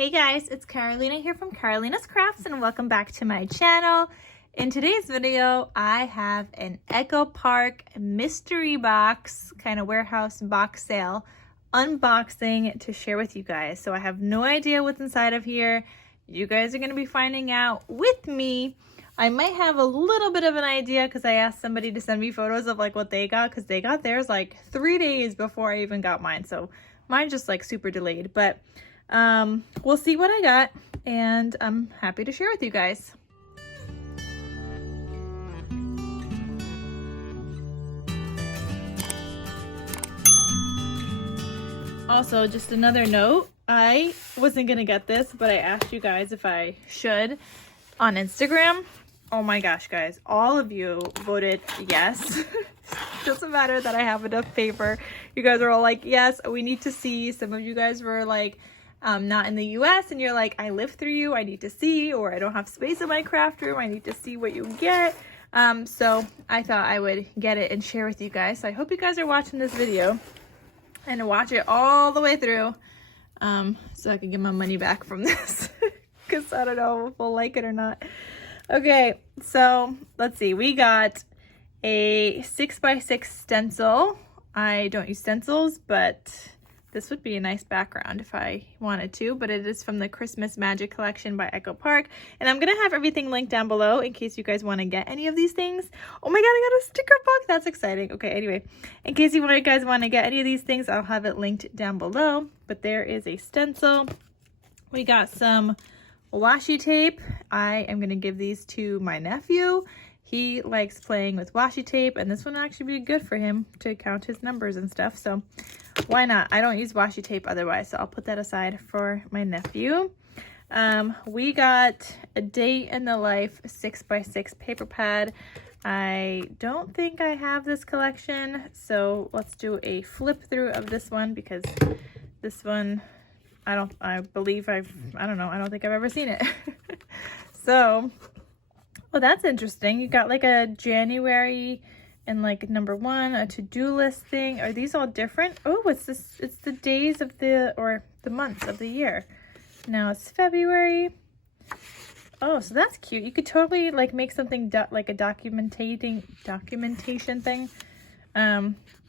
Hey guys, it's Carolina here from KarolinasKrafts and welcome back to my channel. In today's video, I have an Echo Park mystery box, kind of warehouse box sale unboxing to share with you guys. So I have no idea what's inside of here. You guys are going to be finding out with me. I might have a little bit of an idea because I asked somebody to send me photos of like what they got, because they got theirs like 3 days before I even got mine. So mine's just like super delayed, but we'll see what I got, and I'm happy to share with you guys. Also, just another note, I wasn't gonna get this, but I asked you guys if I should on Instagram. Oh my gosh, guys, all of you voted yes. Doesn't matter that I have enough paper. You guys are all like, yes, we need to see. Some of you guys were like, not in the US, and you're like, I live through you, I need to see, or I don't have space in my craft room, I need to see what you get. So I thought I would get it and share with you guys. So I hope you guys are watching this video and watch it all the way through, so I can get my money back from this, because I don't know if we'll like it or not. Okay, so let's see, we got a 6x6 stencil. I don't use stencils, but this would be a nice background if I wanted to, but it is from the Christmas Magic Collection by Echo Park. And I'm going to have everything linked down below in case you guys want to get any of these things. Oh my god, I got a sticker book! That's exciting. Okay, anyway, in case you guys want to get any of these things, I'll have it linked down below. But there is a stencil. We got some washi tape. I am going to give these to my nephew. He likes playing with washi tape, and this one will actually be good for him to count his numbers and stuff, so why not? I don't use washi tape otherwise, so I'll put that aside for my nephew. We got a Day in the Life 6x6 paper pad. I don't think I have this collection, so let's do a flip through of this one, because this one, I don't think I've ever seen it. So, well, that's interesting. You got like a January and like number 1, a to-do list thing. Are these all different? Oh, it's the days of or the months of the year. Now it's February. Oh, so that's cute. You could totally like make something like a documentation thing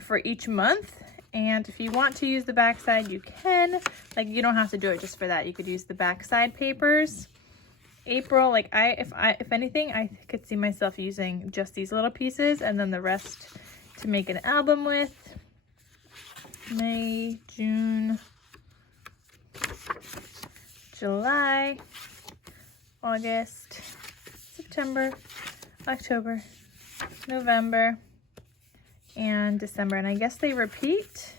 for each month. And if you want to use the backside, you can. Like, you don't have to do it just for that. You could use the backside papers. April, like if anything, I could see myself using just these little pieces and then the rest to make an album with. May, June, July, August, September, October, November, and December. And I guess they repeat.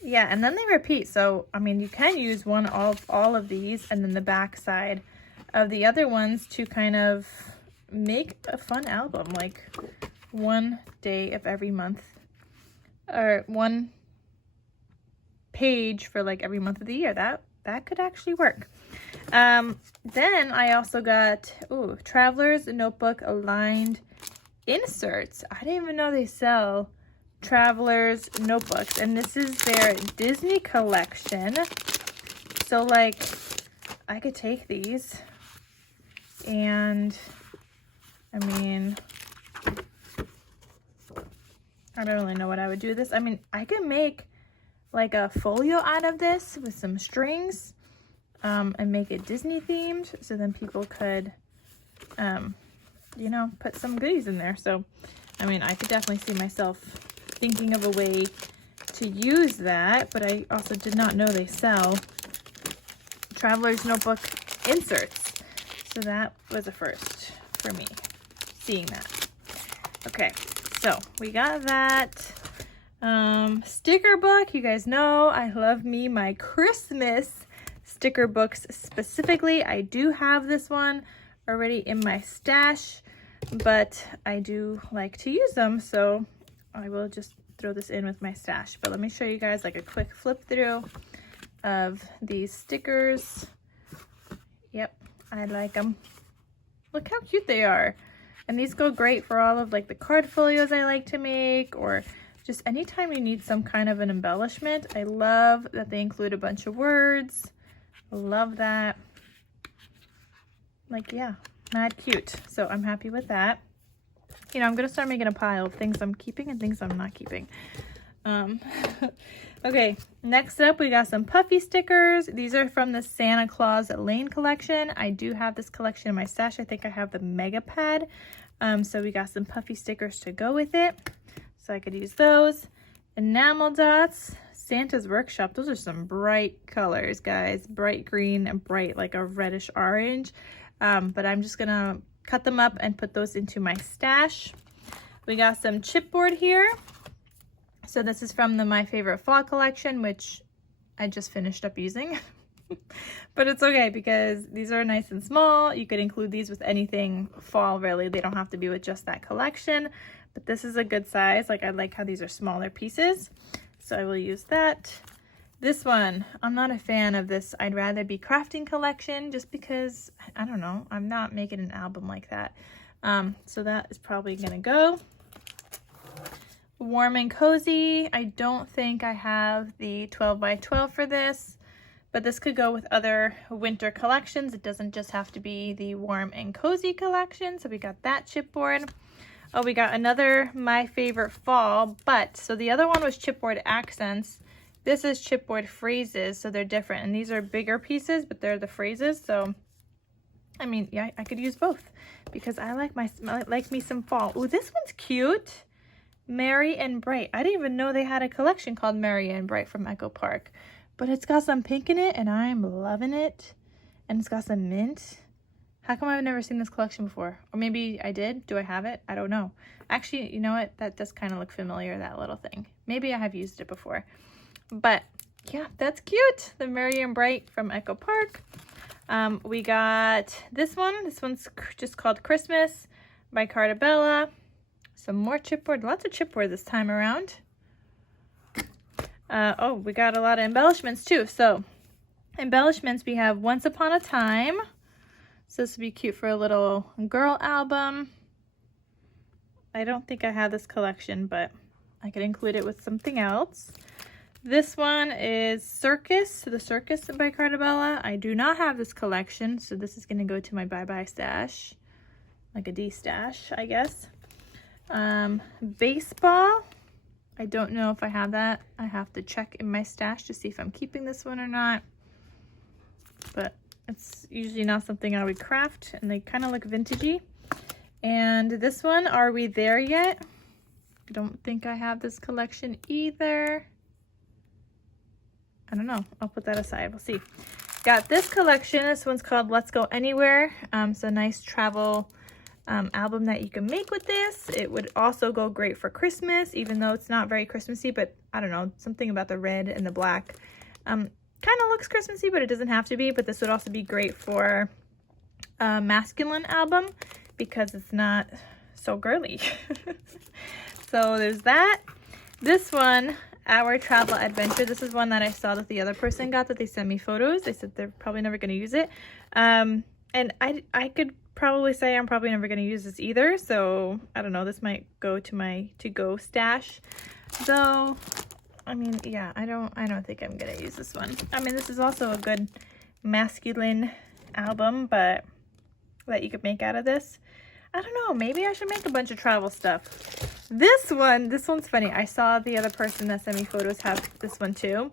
Yeah, and then they repeat. So, I mean, you can use one of all of these and then the back side of the other ones to kind of make a fun album, like one day of every month, or one page for like every month of the year. That could actually work. Then I also got Traveler's Notebook aligned inserts. I didn't even know they sell Traveler's notebooks, and this is their Disney collection. So like I could take these, and I mean, I don't really know what I would do with this. I mean, I could make like a folio out of this with some strings, and make it Disney themed, so then people could you know, put some goodies in there. So I mean, I could definitely see myself thinking of a way to use that, but I also did not know they sell Traveler's Notebook inserts. So that was a first for me, seeing that. Okay, so we got that. Sticker book. You guys know I love me my Christmas sticker books specifically. I do have this one already in my stash, but I do like to use them, so I will just throw this in with my stash. But let me show you guys like a quick flip through of these stickers. Yep, I like them. Look how cute they are. And these go great for all of like the card folios I like to make, or just anytime you need some kind of an embellishment. I love that they include a bunch of words, Love that. Like, yeah, mad cute. So I'm happy with that. You know, I'm gonna start making a pile of things I'm keeping and things I'm not keeping. Okay, next up we got some puffy stickers. These are from the Santa Claus Lane collection. I do have this collection in my stash. I think I have the mega pad. So we got some puffy stickers to go with it, so I could use those. Enamel Dots, Santa's Workshop. Those are some bright colors, guys. Bright green and bright, like a reddish orange. But I'm just gonna cut them up and put those into my stash. We got some chipboard here. So this is from the My Favorite Fall collection, which I just finished up using. But it's okay because these are nice and small. You could include these with anything fall, really. They don't have to be with just that collection. But this is a good size. Like, I like how these are smaller pieces. So I will use that. This one, I'm not a fan of this I'd Rather Be Crafting collection just because, I don't know, I'm not making an album like that. So that is probably gonna go. Warm and Cozy. I don't think I have the 12 by 12 for this, but this could go with other winter collections. It doesn't just have to be the Warm and Cozy collection. So we got that chipboard. Oh, we got another My Favorite Fall, but so the other one was chipboard accents. This is chipboard phrases, so they're different. And these are bigger pieces, but they're the phrases. So, I mean, yeah, I could use both because I like me some fall. Oh, this one's cute. Merry and Bright. I didn't even know they had a collection called Merry and Bright from Echo Park, but it's got some pink in it and I'm loving it. And it's got some mint. How come I've never seen this collection before? Or maybe I did. Do I have it? I don't know. Actually, you know what? That does kind of look familiar, that little thing. Maybe I have used it before. But yeah, that's cute. The Merry and Bright from Echo Park. We got this one. This one's just called Christmas by Cartabella. Some more chipboard. Lots of chipboard this time around. Oh, we got a lot of embellishments too. So embellishments, we have Once Upon a Time. So this would be cute for a little girl album. I don't think I have this collection, but I could include it with something else. This one is Circus, The Circus by Cartabella. I do not have this collection, so this is going to go to my bye-bye stash. Like a D stash, I guess. Baseball. I don't know if I have that. I have to check in my stash to see if I'm keeping this one or not. But it's usually not something I would craft, and they kind of look vintagey. And this one, Are We There Yet? I don't think I have this collection either. I don't know. I'll put that aside. We'll see. Got this collection. This one's called Let's Go Anywhere. It's a nice travel album that you can make with this. It would also go great for Christmas, even though it's not very Christmassy, but I don't know, something about the red and the black kind of looks Christmassy, but it doesn't have to be. But this would also be great for a masculine album because it's not so girly. So there's that. This one, Our Travel Adventure. This is one that I saw that the other person got, that they sent me photos. They said they're probably never going to use it. And I could probably say I'm probably never going to use this either. So I don't know. This might go to my to-go stash. Though, I mean, yeah, I don't think I'm going to use this one. I mean, this is also a good masculine album, but that you could make out of this. I don't know. Maybe I should make a bunch of travel stuff. This one's funny. I saw the other person that sent me photos have this one too.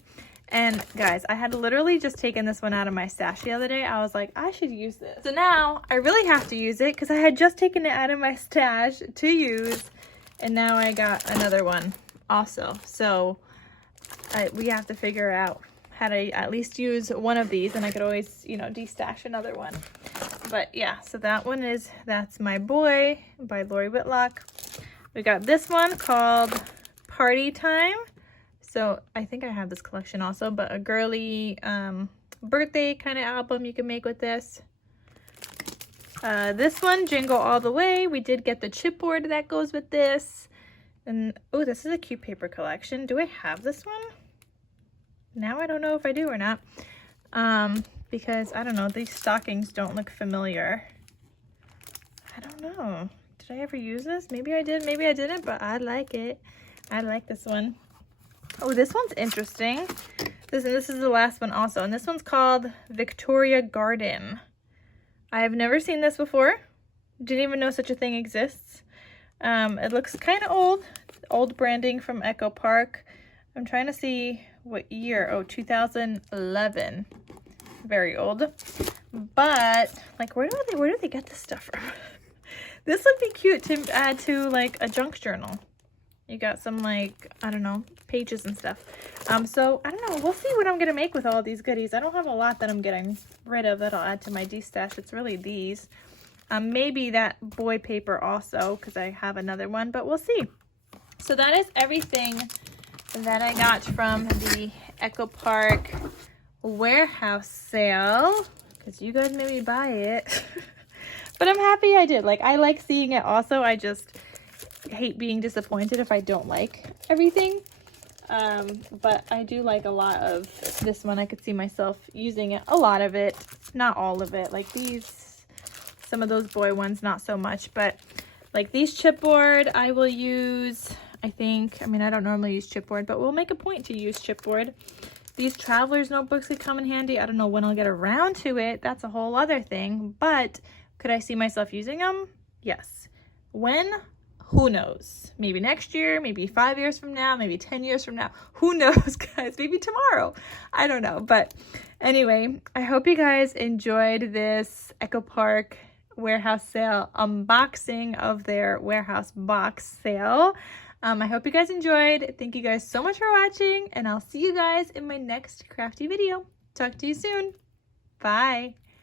And guys, I had literally just taken this one out of my stash the other day. I was like, I should use this. So now I really have to use it because I had just taken it out of my stash to use. And now I got another one also. So we have to figure out how to at least use one of these, and I could always, you know, de-stash another one. But yeah, so that one is That's My Boy by Lori Whitlock. We got this one called Party Time. So I think I have this collection also, but a girly birthday kind of album you can make with this. This one, Jingle All the Way. We did get the chipboard that goes with this. And oh, this is a cute paper collection. Do I have this one? Now I don't know if I do or not. Because I don't know, these stockings don't look familiar. I don't know. Did I ever use this? Maybe I did, maybe I didn't, but I like it. I like this one. Oh, this one's interesting. This is the last one also, and this one's called Victoria Garden. I have never seen this before. Didn't even know such a thing exists. It looks kind of old branding from Echo Park. I'm trying to see what year. Oh, 2011. Very old. But like, where do they get this stuff from? This would be cute to add to like a junk journal. You got some like, I don't know, pages and stuff. So I don't know, we'll see what I'm gonna make with all these goodies. I don't have a lot that I'm getting rid of that I'll add to my de-stash. It's really these. Maybe that boy paper also, because I have another one, but we'll see. So that is everything that I got from the Echo Park warehouse sale, because you guys made me buy it. But I'm happy I did. Like, I like seeing it also. I just hate being disappointed if I don't like everything. But I do like a lot of this one. I could see myself using it, a lot of it, not all of it. Like these, some of those boy ones, not so much. But like these chipboard, I will use, I think. I mean, I don't normally use chipboard, but we'll make a point to use chipboard. These traveler's notebooks could come in handy. I don't know when I'll get around to it. That's a whole other thing. But could I see myself using them? Yes. When? Who knows? Maybe next year, maybe 5 years from now, maybe 10 years from now. Who knows, guys? Maybe tomorrow. I don't know. But anyway, I hope you guys enjoyed this Echo Park warehouse sale unboxing of their warehouse box sale. I hope you guys enjoyed. Thank you guys so much for watching, and I'll see you guys in my next crafty video. Talk to you soon. Bye.